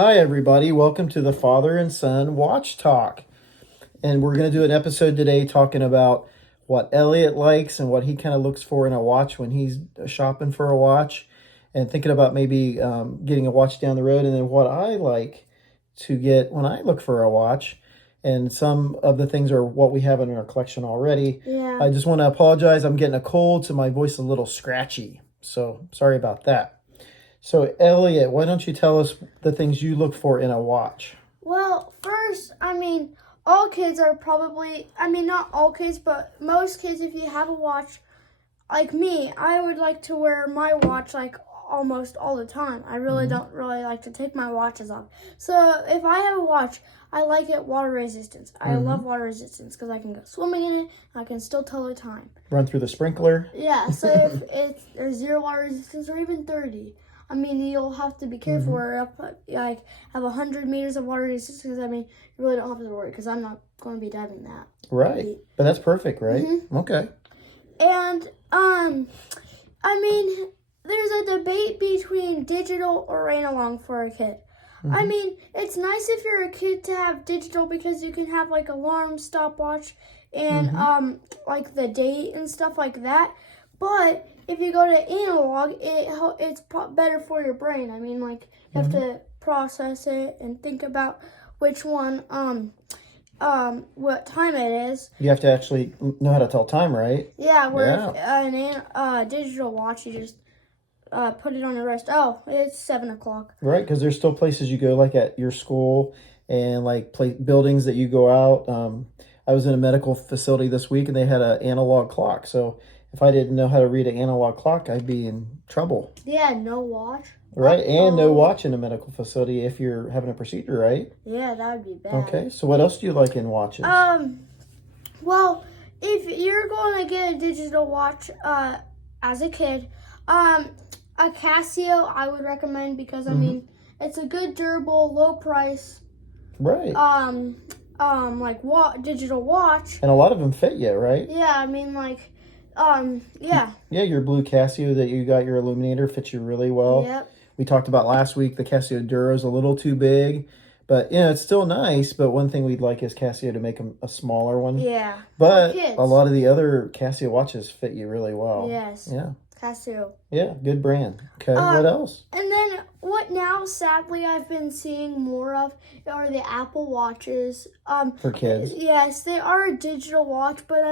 Hi, everybody. Welcome to the Father and Son Watch Talk. And we're going to do an episode today talking about what Elliott likes and what he kind of looks for in a watch when he's shopping for a watch and thinking about maybe getting a watch down the road. And then what I like to get when I look for a watch. And some of the things are what we have in our collection already. Yeah. I just want to apologize. I'm getting a cold, so my voice is a little scratchy. So sorry about that. So, Elliot, why don't you tell us the things you look for in a watch? Well, first, all kids are probably, not all kids, but most kids, if you have a watch, like me, I would like to wear my watch, like, almost all the time. I really don't really like to take my watches off. So, if I have a watch, I like it water resistance. I love water resistance because I can go swimming in it, and I can still tell the time. Run through the sprinkler? Yeah, so if there's 0 water resistance or even 30, you'll have to be careful where like have 100 meters of water resistance. You really don't have to worry because I'm not going to be diving that. Right, but that's perfect, right? Okay. And there's a debate between digital or analog for a kid. It's nice if you're a kid to have digital because you can have like alarm, stopwatch, and like the date and stuff like that. But if you go to analog, it's better for your brain. You have to process it and think about which one, what time it is. You have to actually know how to tell time, right? Yeah, where if digital watch, you just put it on the wrist. Oh, it's 7 o'clock. Right, because there's still places you go, like at your school and like buildings that you go out. I was in a medical facility this week and they had an analog clock. So if I didn't know how to read an analog clock, I'd be in trouble. Yeah, no watch. Right, and no watch in a medical facility if you're having a procedure, right? Yeah, that would be bad. Okay, so what else do you like in watches? Well, if you're going to get a digital watch, as a kid, a Casio I would recommend because it's a good, durable, low price. Right. Digital watch. And a lot of them fit you, right? Yeah, yeah. Yeah, your blue Casio that you got, your illuminator, fits you really well. Yep. We talked about last week, the Casio Duro is a little too big, but it's still nice. But one thing we'd like is Casio to make a smaller one. Yeah. But a lot of the other Casio watches fit you really well. Yes. Yeah. Casio. Yeah, good brand. Okay, what else? And then what now, sadly, I've been seeing more of are the Apple Watches. For kids. Yes, they are a digital watch, but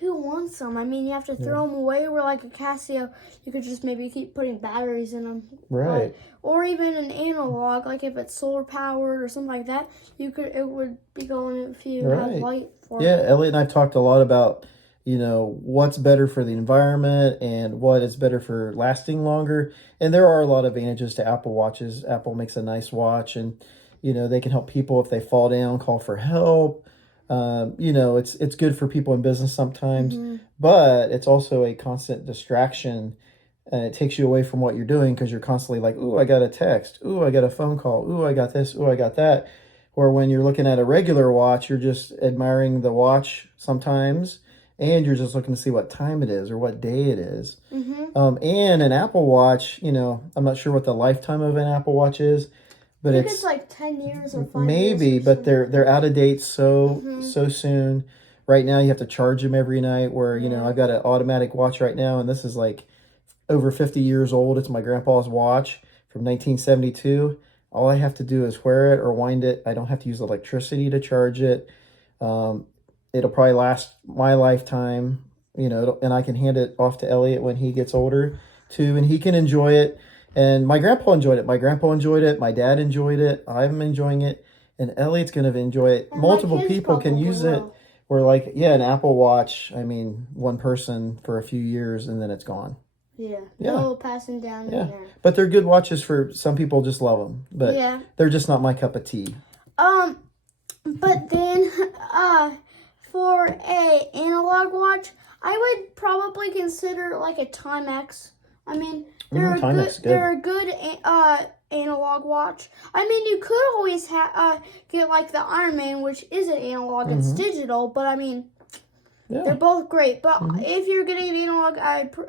who wants them? You have to throw them away. Where like a Casio, you could just maybe keep putting batteries in them. Right. Or even an analog, like if it's solar powered or something like that, it would be going if you have light for it. Yeah, Elliot and I've talked a lot about what's better for the environment and what is better for lasting longer. And there are a lot of advantages to Apple Watches. Apple makes a nice watch and, they can help people if they fall down, call for help. It's good for people in business sometimes, but it's also a constant distraction and it takes you away from what you're doing because you're constantly like, ooh, I got a text. Ooh, I got a phone call. Ooh, I got this. Ooh, I got that. Or when you're looking at a regular watch, you're just admiring the watch sometimes. And you're just looking to see what time it is or what day it is. And an Apple Watch, I'm not sure what the lifetime of an Apple Watch is, but I think it's like 10 years or 5 years. Maybe, but they're out of date so soon. Right now, you have to charge them every night. Where I've got an automatic watch right now, and this is like over 50 years old. It's my grandpa's watch from 1972. All I have to do is wear it or wind it. I don't have to use electricity to charge it. It'll probably last my lifetime, and I can hand it off to Elliot when he gets older too, and he can enjoy it. And my grandpa enjoyed it. My grandpa enjoyed it. My dad enjoyed it. I'm enjoying it. And Elliot's going to enjoy it. And multiple people can use it. Where an Apple Watch, one person for a few years and then it's gone. Yeah. No passing down in there. But they're good watches for some people just love them. But they're just not my cup of tea. But then, for a analog watch, I would probably consider like a Timex. They're a good analog watch. You could always get like the Iron Man, which is an analog. It's digital, but They're both great, but if you're getting an analog,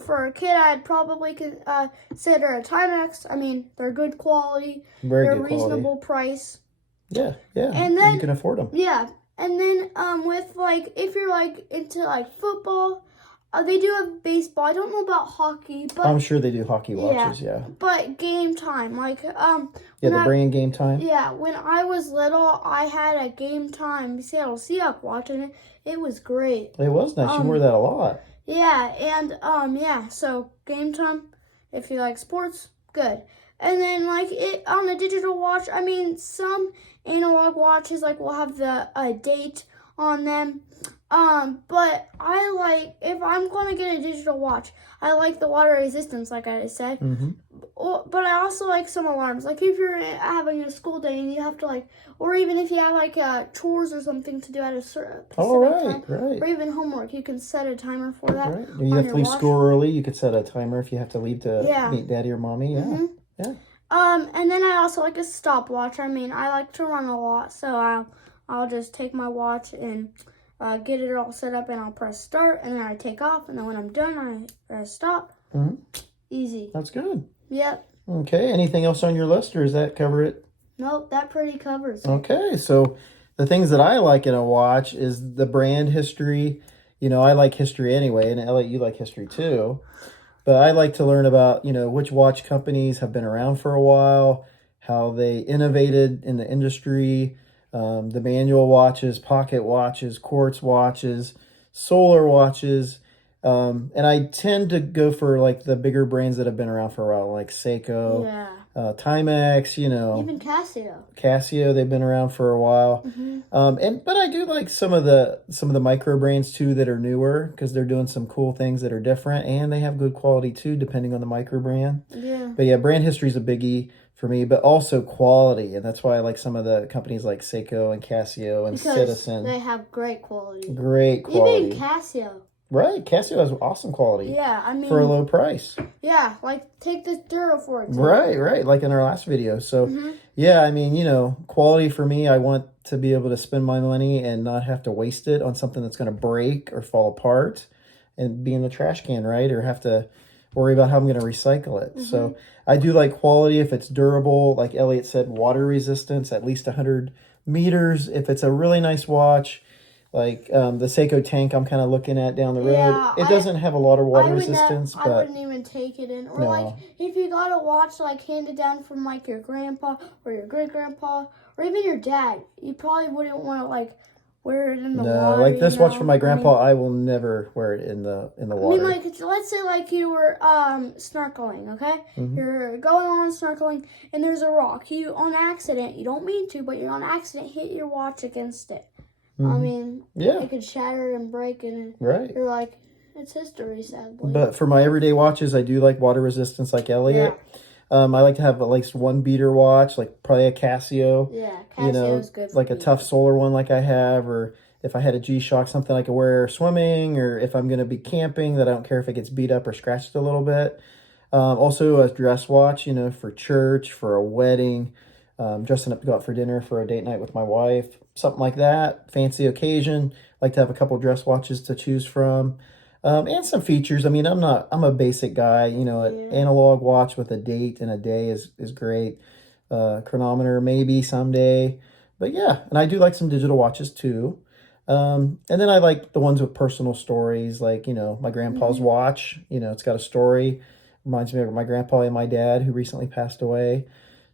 for a kid, I'd probably consider a Timex. I mean, they're good quality. Very they're good reasonable quality. price. Yeah, yeah. And then you can afford them. Yeah, and then with like if you're like into like football, they do have baseball. I don't know about hockey, but I'm sure they do hockey watches. Yeah. But game time, like Yeah, the brand game time. Yeah, when I was little, I had a game time Seattle Seahawks watch, and it was great. It was nice. You wore that a lot. Yeah, and so game time, if you like sports, good. And then like it on a digital watch, I mean some analog watches like will have the date on them. But I like, if I'm gonna get a digital watch, I like the water resistance, like I said. But I also like some alarms. Like if you're having a school day and you have to like, or even if you have like chores or something to do at a certain time, or even homework, you can set a timer for that. Right. You have to leave school early. You could set a timer if you have to leave to meet daddy or mommy. Yeah. Yeah. And then I also like a stopwatch. I mean, I like to run a lot, so I'll just take my watch and get it all set up, and I'll press start, and then I take off, and then when I'm done, I stop. Easy. That's good. Yep. Okay. Anything else on your list, or does that cover it? Nope, that pretty covers it. Okay. So the things that I like in a watch is the brand history. You know, I like history anyway, and Elliot, you like history too. But I like to learn about, you know, which watch companies have been around for a while, how they innovated in the industry, the manual watches, pocket watches, quartz watches, solar watches. And I tend to go for like the bigger brands that have been around for a while, like Seiko, Timex, you know. Even Casio. Casio, they've been around for a while. But I do like some of the micro brands too that are newer, because they're doing some cool things that are different, and they have good quality too, depending on the micro brand. But yeah, brand history is a biggie for me, but also quality, and that's why I like some of the companies like Seiko and Casio and Citizen. They have great quality. Great quality. Even Casio. Right, Casio has awesome quality. Yeah, I mean, for a low price. Yeah, like take this Duro for example. Right, like in our last video. So, yeah, I mean, you know, quality for me, I want to be able to spend my money and not have to waste it on something that's going to break or fall apart and be in the trash can, right? Or have to worry about how I'm going to recycle it. So, I do like quality if it's durable. Like Elliot said, water resistance, at least 100 meters. If it's a really nice watch, like the Seiko tank I'm kind of looking at down the road. It doesn't have a lot of water resistance. I wouldn't even take it in. Or like if you got a watch like handed down from like your grandpa or your great-grandpa or even your dad, you probably wouldn't want to like wear it in the water. Like this watch from my grandpa, I will never wear it in the water. I mean, like let's say like you were snorkeling, okay? You're going on snorkeling and there's a rock. You on accident, you don't mean to, but you're on accident hit your watch against it. I mean, it could shatter and break, and you're like, it's history, sadly. But for my everyday watches, I do like water resistance, like Elliot. I like to have at least one beater watch, like probably a Casio. Yeah, Casio's good for like a tough solar one like I have, or if I had a G-Shock, something I could wear swimming, or if I'm going to be camping, that I don't care if it gets beat up or scratched a little bit. Also a dress watch, you know, for church, for a wedding, dressing up to go out for dinner for a date night with my wife. Something like that, fancy occasion. Like to have a couple dress watches to choose from, and some features. I mean, I'm a basic guy. You know, an analog watch with a date and a day is great. Chronometer maybe someday, but yeah. And I do like some digital watches too. And then I like the ones with personal stories, like, you know, my grandpa's watch. You know, it's got a story. Reminds me of my grandpa and my dad who recently passed away.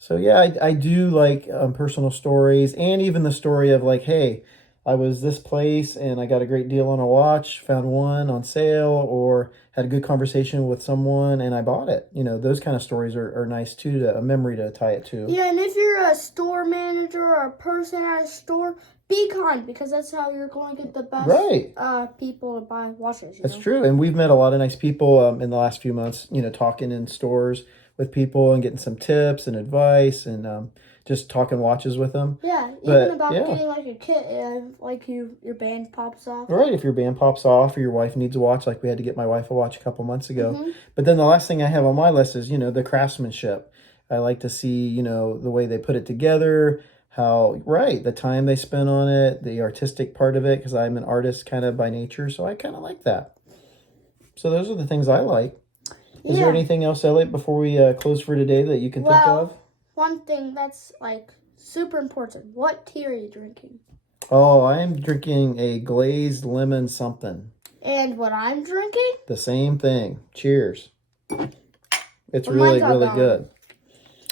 So yeah, I do like personal stories, and even the story of like, hey, I was this place and I got a great deal on a watch, found one on sale, or had a good conversation with someone and I bought it. You know, those kind of stories are nice too, a memory to tie it to. Yeah, and if you're a store manager or a person at a store, be kind, because that's how you're going to get the best people to buy watches. That's true, and we've met a lot of nice people in the last few months, you know, talking in stores with people and getting some tips and advice, and just talking watches with them. Yeah, even about getting like a kit, like your band pops off. Right, if your band pops off or your wife needs a watch, like we had to get my wife a watch a couple months ago. But then the last thing I have on my list is, you know, the craftsmanship. I like to see, you know, the way they put it together, how, right, the time they spend on it, the artistic part of it, because I'm an artist kind of by nature, so I kind of like that. So those are the things I like. Is there anything else, Elliot, before we close for today that you can think of? One thing that's like super important. What tea are you drinking? Oh, I am drinking a glazed lemon something. And what I'm drinking? The same thing. Cheers. It's really, really good.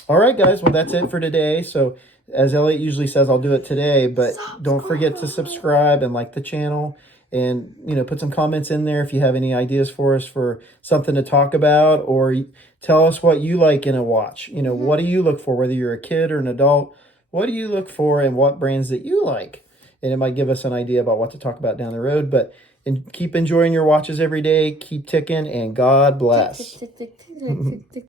All right, guys. Well, that's it for today. So, as Elliot usually says, I'll do it today, but don't forget to subscribe and like the channel. And, put some comments in there if you have any ideas for us for something to talk about, or tell us what you like in a watch. What do you look for, whether you're a kid or an adult? What do you look for and what brands that you like? And it might give us an idea about what to talk about down the road. But keep enjoying your watches every day. Keep ticking, and God bless.